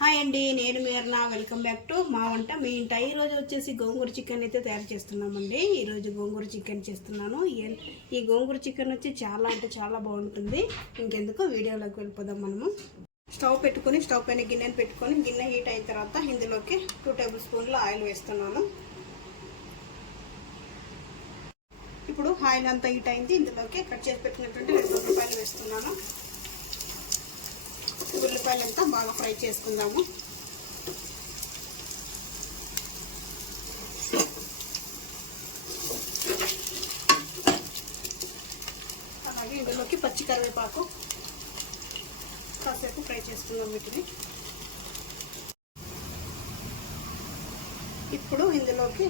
Hi అండి, నేను మీరనా. Welcome back to మా వంట మీ ఇంట. ఈరోజు వచ్చేసి గోంగూర చికెన్ అయితే తయారు చేస్తున్నామండి. ఈరోజు గోంగూర చికెన్ చేస్తున్నాను. ఈ గోంగూర చికెన్ వచ్చి చాలా అంటే చాలా బాగుంటుంది. ఇంకెందుకు వీడియోలోకి వెళ్ళిపోదాం. మనము స్టవ్ పెట్టుకొని స్టవ్ పైన గిన్నెను పెట్టుకొని గిన్నె హీట్ అయిన తర్వాత ఇందులోకి 2 టేబుల్ స్పూన్ల ఆయిల్ వేస్తున్నాను. ఇప్పుడు ఆయిల్ అంతా హీట్ అయింది. ఇందులోకి కట్ చేసి పెట్టినటువంటి 2 ఉల్లిపాయలు వేస్తున్నాను. ఉల్లిపాయలంతా బాగా ఫ్రై చేసుకుందాము. అలాగే ఇందులోకి పచ్చి కరివేపాకు కాసేపు ఫ్రై చేసుకుందాం వీటిని. ఇప్పుడు ఇందులోకి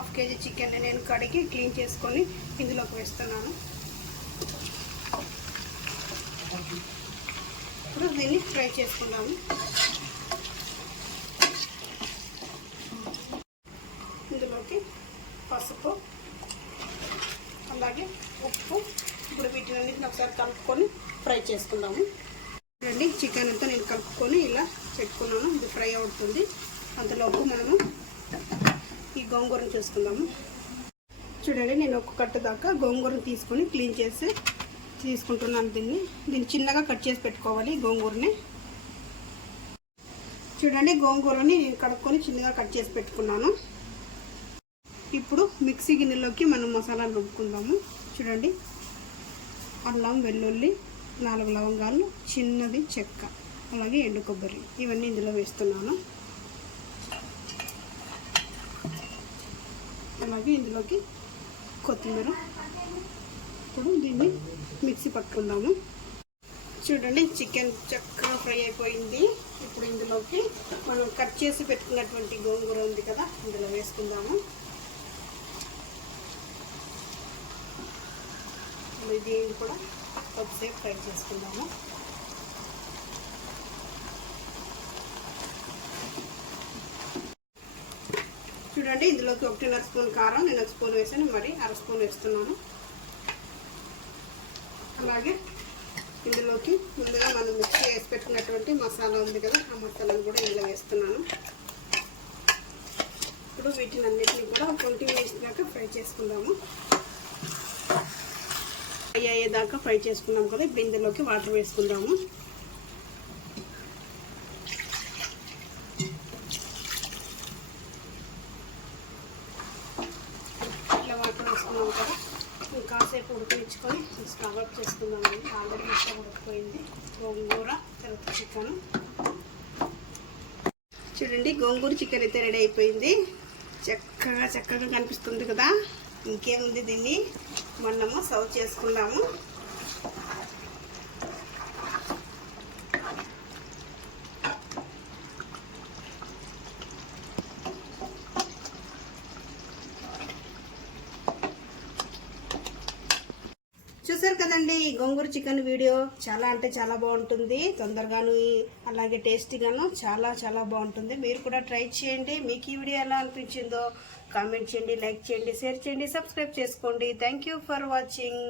1/2 కేజీ చికెన్ నేను కడిగి క్లీన్ చేసుకొని ఇందులోకి వేస్తున్నాను. ఇప్పుడు దీన్ని ఫ్రై చేసుకుందాము. ఇందులోకి పసుపు అలాగే ఉప్పు ఇప్పుడు వీటిని ఒకసారి కలుపుకొని ఫ్రై చేసుకుందాము. చూడండి, చికెన్ అంతా నేను కలుపుకొని ఇలా పెట్టుకున్నాను. ఇది ఫ్రై అవుతుంది. అంతలోపు మనము ఈ గోంగూరను చూసుకుందాము. చూడండి, నేను ఒక కట్ట దాకా గోంగూరను తీసుకొని క్లీన్ చేసి తీసుకుంటున్నాను. దీన్ని చిన్నగా కట్ చేసి పెట్టుకోవాలి. గోంగూరని చూడండి, గోంగూరని నేను కడుక్కొని చిన్నగా కట్ చేసి పెట్టుకున్నాను. ఇప్పుడు మిక్సీ గిన్నెలోకి మనం మసాలాను రుబ్బుకుందాము. చూడండి, అల్లం, వెల్లుల్లి, 4 లవంగాలు, చిన్నది చెక్క, అలాగే ఎండు కొబ్బరి ఇవన్నీ ఇందులో వేస్తున్నాను. అలాగే ఇందులోకి కొత్తిమీర. ఇప్పుడు దీన్ని మిక్సీ పట్టుకుందాము. చూడండి, చికెన్ చక్కగా ఫ్రై అయిపోయింది. ఇప్పుడు ఇందులోకి మనం కట్ చేసి పెట్టుకున్నటువంటి గోంగూర ఉంది కదా, ఇందులో వేసుకుందాము. దీన్ని కూడా కొద్దిసేపు ఫ్రై చేసుకుందాము. చూడండి, ఇందులోకి 1.5 స్పూన్ కారం, నేను 1 స్పూన్ వేసాను, మరి 1/2 స్పూన్ వేస్తున్నాను. అలాగే ఇందులోకి ముందుగా మనం మిక్సీ వేసి పెట్టుకున్నటువంటి మసాలా ఉంది కదా, ఆ మసాలాను కూడా ఇందులో వేస్తున్నాను. ఇప్పుడు వీటిని అన్నిటిని కూడా 20 మినిట్స్ దాకా ఫ్రై చేసుకుందాము. ఫ్రై అయ్యేదాకా ఫ్రై చేసుకున్నాం కదా. ఇప్పుడు ఇందులోకి వాటర్ వేసుకుందాము. ఇలా వాటర్ వేసుకున్నాం కదా, కాసేపు ఉడికించుకొని స్టవ్ ఆఫ్ చేసుకుందామండి. ఆల్రెడీ మొత్తం ఉడికిపోయింది గోంగూర తర్వాత చికెన్. చూడండి, గోంగూర చికెన్ అయితే రెడీ అయిపోయింది. చక్కగా కనిపిస్తుంది కదా. ఇంకేముంది, దీన్ని మనము సర్వ్ చేసుకుందాము. చూసారు కదండి, ఈ గోంగూర చికెన్ వీడియో చాలా అంటే చాలా బాగుంటుంది. తొందరగాను అలాగే టేస్టీగాను చాలా బాగుంటుంది. మీరు కూడా ట్రై చేయండి. మీకు ఈ వీడియో ఎలా అనిపించిందో కామెంట్ చేయండి, లైక్ చేయండి, షేర్ చేయండి, సబ్స్క్రైబ్ చేసుకోండి. Thank you for watching.